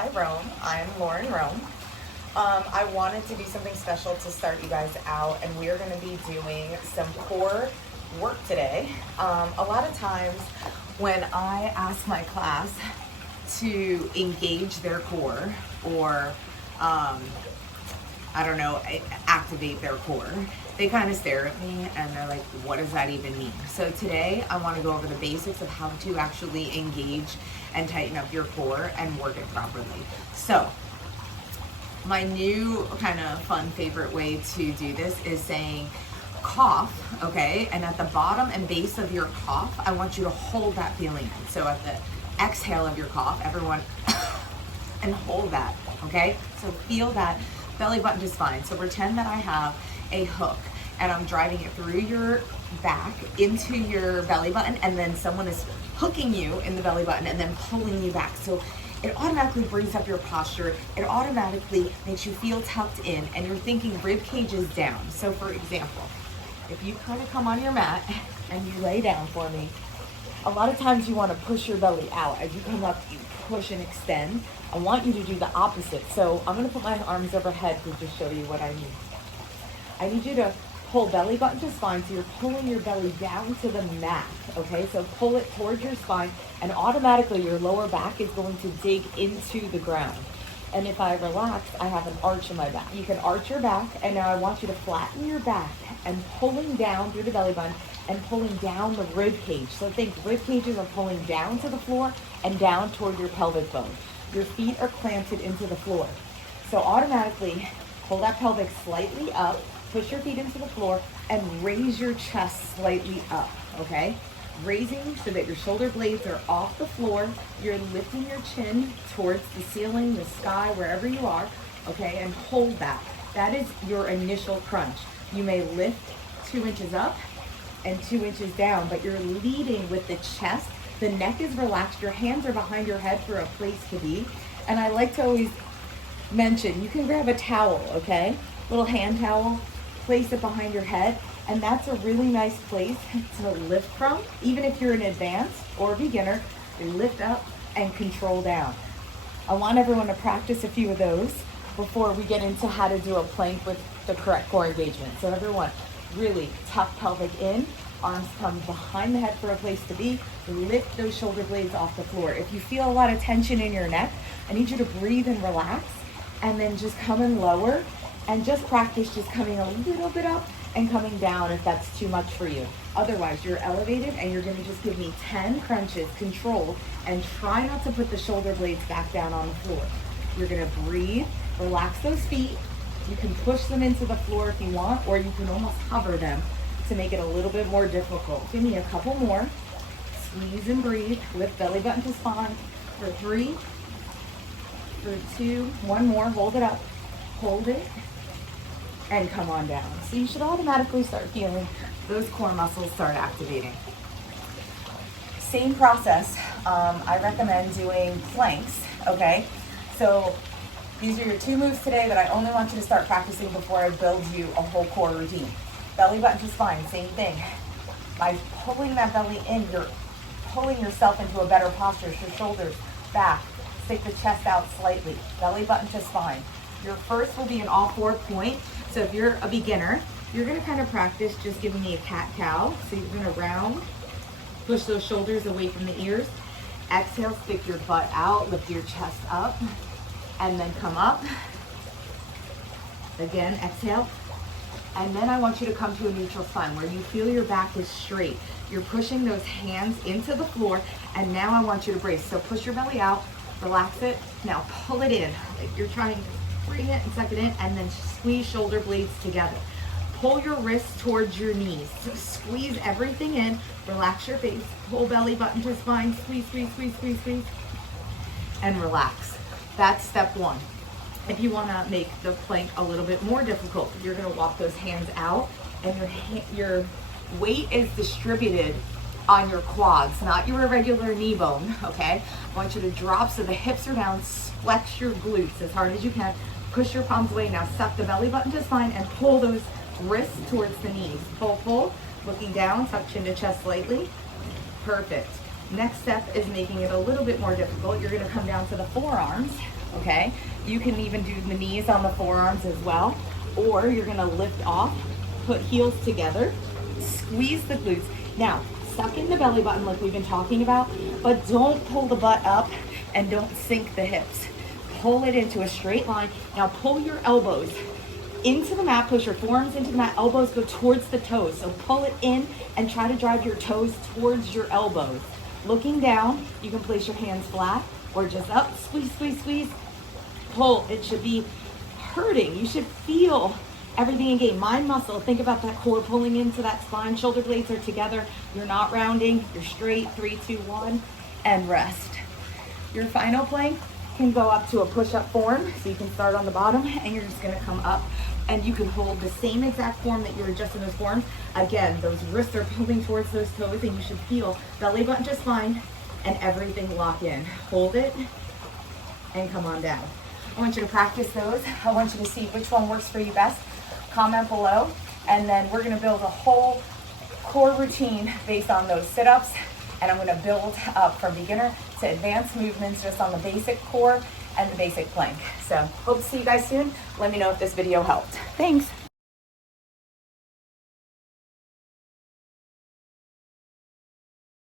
by Rome. I'm Lauren Rome. I wanted to do something special to start you guys out, and we are going to be doing some core work today. A lot of times when I ask my class to engage their core or activate their core, they kind of stare at me and they're like, what does that even mean? So today I want to go over the basics of how to actually engage and tighten up your core and work it properly. So my new kind of fun favorite way to do this is saying cough, okay? And at the bottom and base of your cough, I want you to hold that feeling in. So at the exhale of your cough, everyone, and hold that, okay? So feel that belly button to spine. So pretend that I have a hook and I'm driving it through your back into your belly button, and then someone is hooking you in the belly button and then pulling you back. So it automatically brings up your posture. It automatically makes you feel tucked in, and you're thinking rib cage is down. So for example, if you kind of come on your mat and you lay down for me, a lot of times you want to push your belly out. As you come up, you push and extend. I want you to do the opposite. So I'm going to put my arms overhead to just show you what I mean. I need you to pull belly button to spine, so you're pulling your belly down to the mat, okay? So pull it towards your spine, and automatically your lower back is going to dig into the ground. And if I relax, I have an arch in my back. You can arch your back, and now I want you to flatten your back and pulling down through the belly button and pulling down the rib cage. So think rib cages are pulling down to the floor and down toward your pelvic bone. Your feet are planted into the floor. So automatically pull that pelvic slightly up, push your feet into the floor, and raise your chest slightly up, okay? Raising so that your shoulder blades are off the floor. You're lifting your chin towards the ceiling, the sky, wherever you are, okay? And hold that. That is your initial crunch. You may lift 2 inches up and 2 inches down, but you're leading with the chest. The neck is relaxed. Your hands are behind your head for a place to be. And I like to always mention, you can grab a towel, okay? Little hand towel, place it behind your head, and that's a really nice place to lift from. Even if you're an advanced or a beginner, you lift up and control down. I want everyone to practice a few of those before we get into how to do a plank with the correct core engagement. So everyone, really tuck pelvic in, arms come behind the head for a place to be, lift those shoulder blades off the floor. If you feel a lot of tension in your neck, I need you to breathe and relax, and then just come in lower, and just practice just coming a little bit up and coming down if that's too much for you. Otherwise, you're elevated and you're gonna just give me 10 crunches, controlled, and try not to put the shoulder blades back down on the floor. You're gonna breathe, relax those feet. You can push them into the floor if you want, or you can almost hover them to make it a little bit more difficult. Give me a couple more. Squeeze and breathe, lift belly button to spine for 3, for 2, one more, hold it up, hold it, and come on down. So you should automatically start feeling those core muscles start activating. Same process. I recommend doing planks, okay? So these are your 2 moves today that I only want you to start practicing before I build you a whole core routine. Belly button to spine, same thing. By pulling that belly in, you're pulling yourself into a better posture. Your shoulders back, stick the chest out slightly. Belly button to spine. Your first will be an all 4 point. So if you're a beginner, you're gonna kind of practice just giving me a cat-cow. So you're gonna round, push those shoulders away from the ears. Exhale, stick your butt out, lift your chest up, and then come up. Again, exhale. And then I want you to come to a neutral spine where you feel your back is straight. You're pushing those hands into the floor, and now I want you to brace. So push your belly out, relax it. Now pull it in. You're trying to bring it and suck it in, and then squeeze shoulder blades together. Pull your wrists towards your knees. So squeeze everything in, relax your face, pull belly button to spine, squeeze, squeeze, squeeze, squeeze, squeeze, and relax. That's step 1. If you want to make the plank a little bit more difficult, you're going to walk those hands out, and your weight is distributed on your quads, not your irregular knee bone, okay? I want you to drop so the hips are down, flex your glutes as hard as you can, push your palms away. Now suck the belly button to spine and pull those wrists towards the knees. Pull, pull, looking down, tuck chin to chest slightly. Perfect. Next step is making it a little bit more difficult. You're gonna come down to the forearms, okay? You can even do the knees on the forearms as well, or you're gonna lift off, put heels together, squeeze the glutes. Now, suck in the belly button like we've been talking about, but don't pull the butt up and don't sink the hips. Pull it into a straight line. Now pull your elbows into the mat, push your forearms into the mat, elbows go towards the toes. So pull it in and try to drive your toes towards your elbows. Looking down, you can place your hands flat or just up, squeeze, squeeze, squeeze, pull. It should be hurting. You should feel everything engaged. Mind muscle, think about that core pulling into that spine. Shoulder blades are together. You're not rounding, you're straight. 3, 2, 1, and rest. Your final plank can go up to a push-up form. So you can start on the bottom and you're just gonna come up and you can hold the same exact form that you were just in those forms. Again, those wrists are pulling towards those toes and you should feel belly button just fine and everything lock in. Hold it and come on down. I want you to practice those. I want you to see which one works for you best. Comment below, and then we're gonna build a whole core routine based on those sit-ups, and I'm gonna build up from beginner to advanced movements just on the basic core and the basic plank. So hope to see you guys soon. Let me know if this video helped. Thanks.